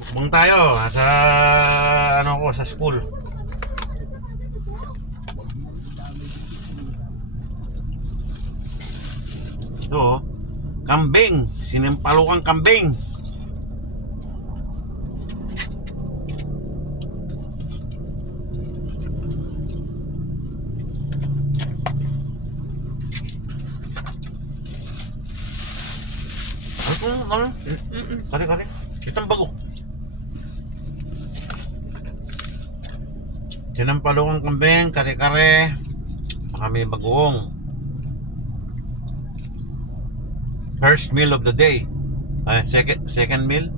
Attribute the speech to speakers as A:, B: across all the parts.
A: Bukbang tayo sa ano ko sa school. Ito, oh. kambing, sinimpalukang kambing. Ano? Ano? Kare, kare. Itong bago. Sinampalukang kambing, kare-kare. Kami bagoong. First meal of the day. Ay, second second meal.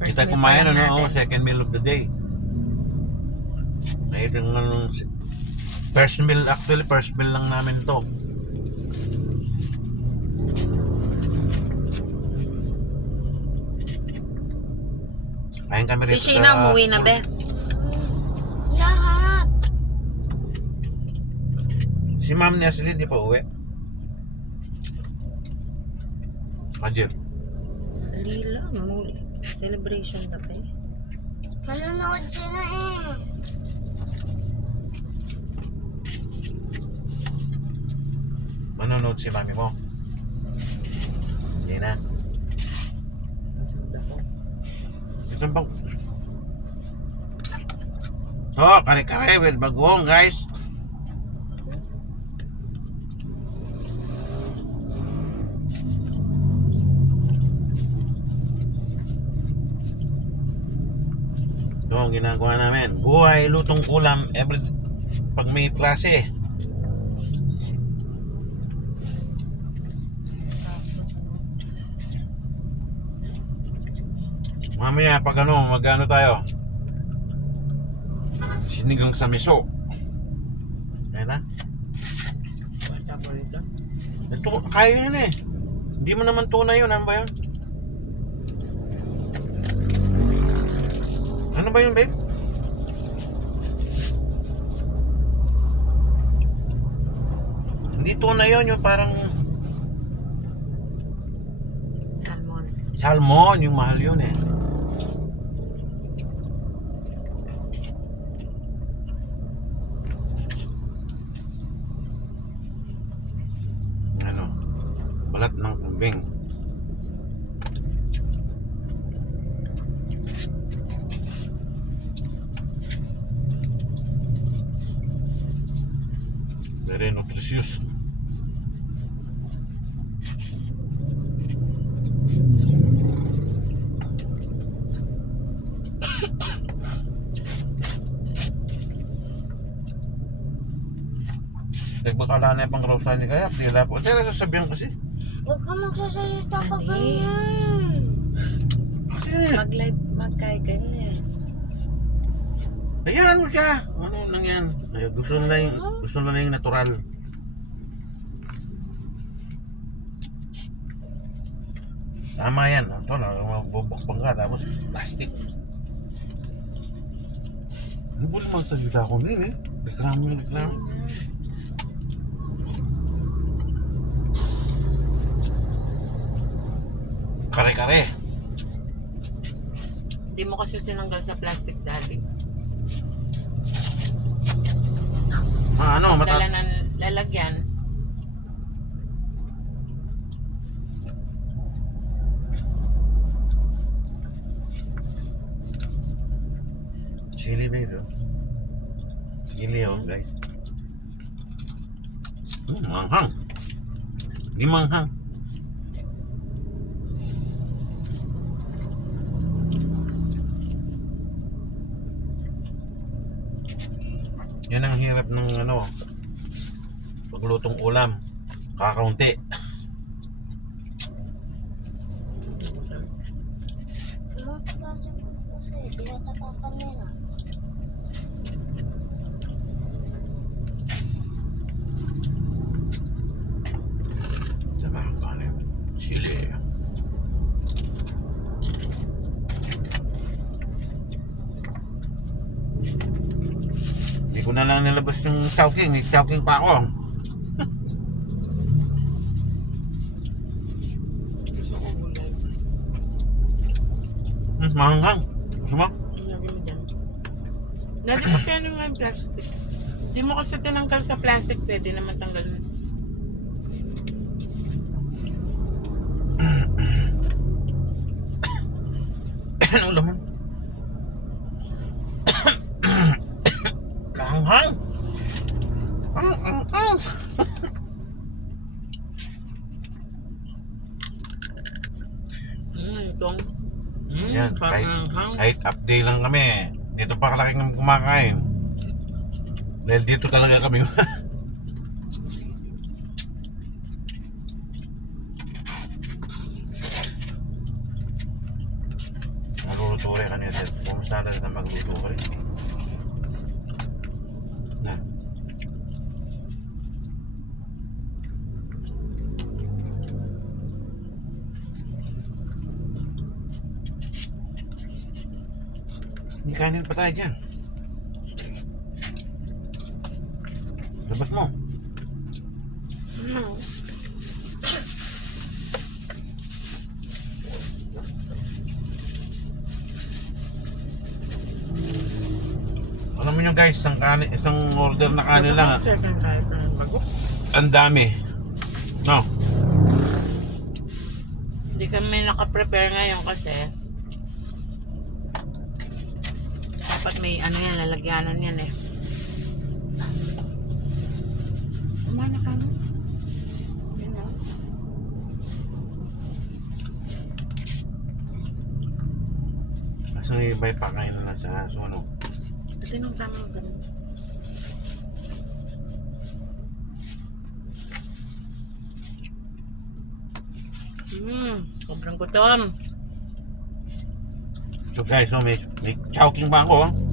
B: First
A: Kita
B: meal
A: kumain ano, oh, second meal of the day. Mayroon ng first meal actually first meal lang namin to. Kain kami
B: Si
A: rito
B: Sheena
A: sa
B: umuwi na, be.
A: Si ma'am ni Ashley di pa uwi. Majir.
B: Lila, muli. Celebration na, be.
C: Manonood sila eh.
A: Manonood si mami mo. Hindi na. Isang bang... Oh, kare-kare with bagong guys. Ito ang ginagawa namin. Buhay, lutong ulam, every pag may klase. Mamaya pag ano, magano tayo? Sinigang sa miso. Ayan na. Ito, kaya yun eh. Hindi mo naman tunay yun. Ano ba yun? Ano ba yun, babe? Hindi tunay yun. Yung parang
B: Salmon.
A: salmon. Yung mahal yun eh. Ano? Balat ng kambing. Very nutritious. Nagbakala na yung pang rosal ni kaya tira po. Tira sasabihan kasi.
C: Huwag ka magsasalita ka
B: Mali.
C: ganyan.
A: Kasi,
B: Mag-live, magkaya
A: hayaan mo siya. Ano nang yan? Ay, gusto nila yung, gusto nila yung natural. Tama yan. Ito na, mabubukbang ka tapos plastic. Ano ba naman salita ko din eh? Reklamo yung reklamo. Kare-kare.
B: Hindi mo kasi tinanggal sa plastic dali.
A: Ah, ano, mata...
B: Dala ng lalagyan.
A: Chili baby. oh. Chili oh guys. Hmm, manghang. Di manghang. Yan ang hirap ng ano paglutong ulam. Kakaunti.
C: Mga klase po kasi, tinatapakan nila.
A: Sama ang kanin. Chili. Hindi ko na lang nilabas yung chowking. May chowking pa ako. Mahanghang. Gusto mo?
B: Lagyan mo dyan. Piano mo yung plastic. Hindi mo kasi tinanggal sa plastic, pwede naman tanggalin.
A: Anong laman? Mahanghang. Ang, ang, ang.
B: Mm, itong.
A: Kahit, kahit update lang kami. Dito pa kalaki ng kumakain. Dahil dito talaga kami. Magluluto rin kanina. dahil Pumus na rin na magluto ka rin. Na. May kanin pa tayo dyan. Labas mo.
B: Mm.
A: Alam mo nyo guys, isang, kanin, isang order na kanin lang. ah.
B: Second try pa ng bago.
A: Ang dami. No?
B: Hindi kami nakaprepare ngayon kasi may ano yan, lalagyanan yan eh. Kumana ka no? Yan o.
A: Kasi may iba yung pakain na lang sa aso, ano?
B: Ito yung tamang ganun. Hmm, sobrang gutom.
A: So guys, oh, may, may chowking pa ako.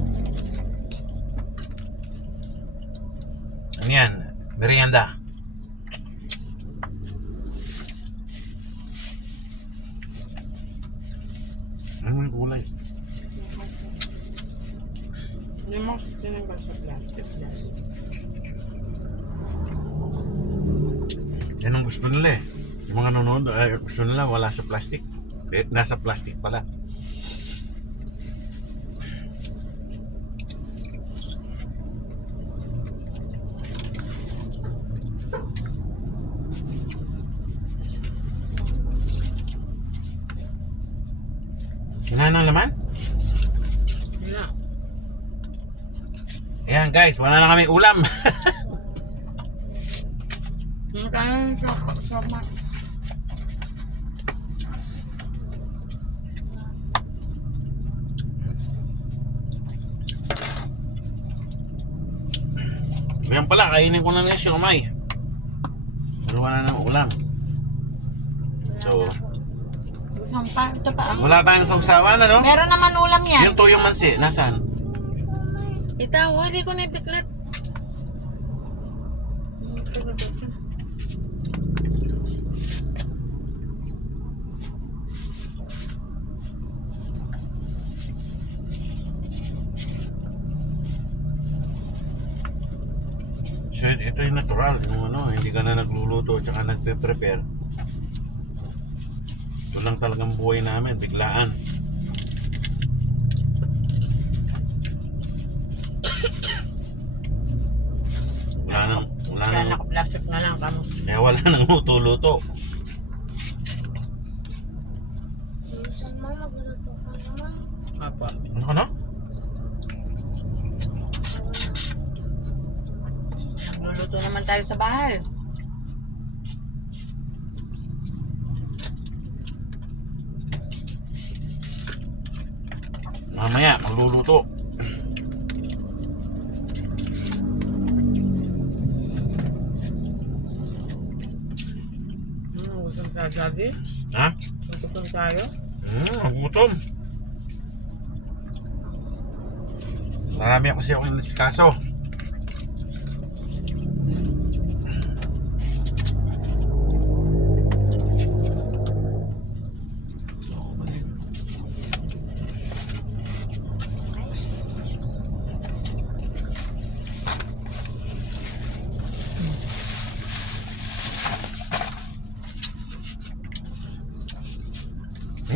A: Ano yan? Merienda. Ano yung kulay?
B: Hindi mo kasi tinanggal sa plastic.
A: Yan ang gusto nila eh. Yung mga nanonood, eh, gusto nila wala sa plastic. Eh, nasa plastic pala. Kinahan ng laman?
B: Wala.
A: Ayan guys, wala na kami ulam.
B: Ang kanan sa sa ma-
A: Yan pala, kainin ko na niya siomay. Pero wala nang ulam. So,
B: Isang pa. Ito pa. ang-
A: wala tayong sausawan, ano?
B: Meron naman ulam yan.
A: Yung tuyong mansi, nasaan?
B: Itaw, hindi ko na ipiklat.
A: So, ito yung natural. Yung ano, hindi ka na nagluluto at saka nagpe-prepare. Ito lang talagang buhay namin, biglaan. Wala nang, wala nang,
B: naka-plastic na lang kamo.
A: kaya wala nang luto-luto.
B: Apa.
A: Ano ka na?
B: Nagluluto naman tayo sa bahay.
A: Mamaya, magluluto.
B: Hmm, gutom tayo, Daddy.
A: Ha?
B: Gutom tayo.
A: Hmm, nagutom. Marami ako yung nasikaso. Ayan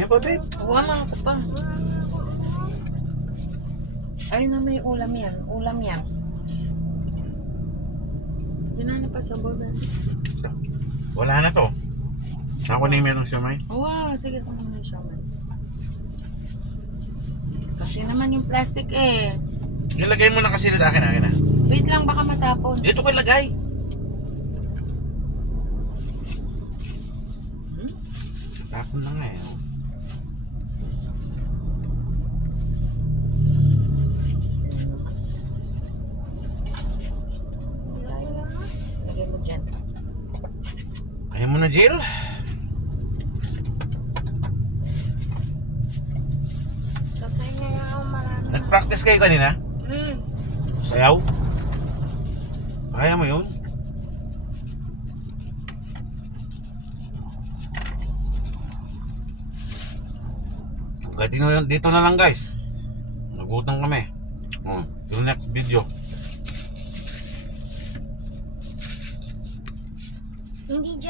A: pa, babe.
B: Huwag man ko pa. Ay na may ulam yan. Ulam yan. Binana pa sa boba.
A: Wala na to. Ako na yung merong siyamay.
B: Wow, sige kung siya man. Kasi naman yung plastic eh.
A: Ilagay mo na kasi na akin, akin na.
B: Wait lang, baka matapon.
A: Dito ko ilagay.
B: Hmm?
A: Tapon na nga eh. Na, Jill? Nag-practice kayo kanina?
B: Hmm.
A: Sayaw? Kaya mo yun? Dito, dito na lang guys. Nagutom kami. Oh, till next video.
C: Hindi dyan.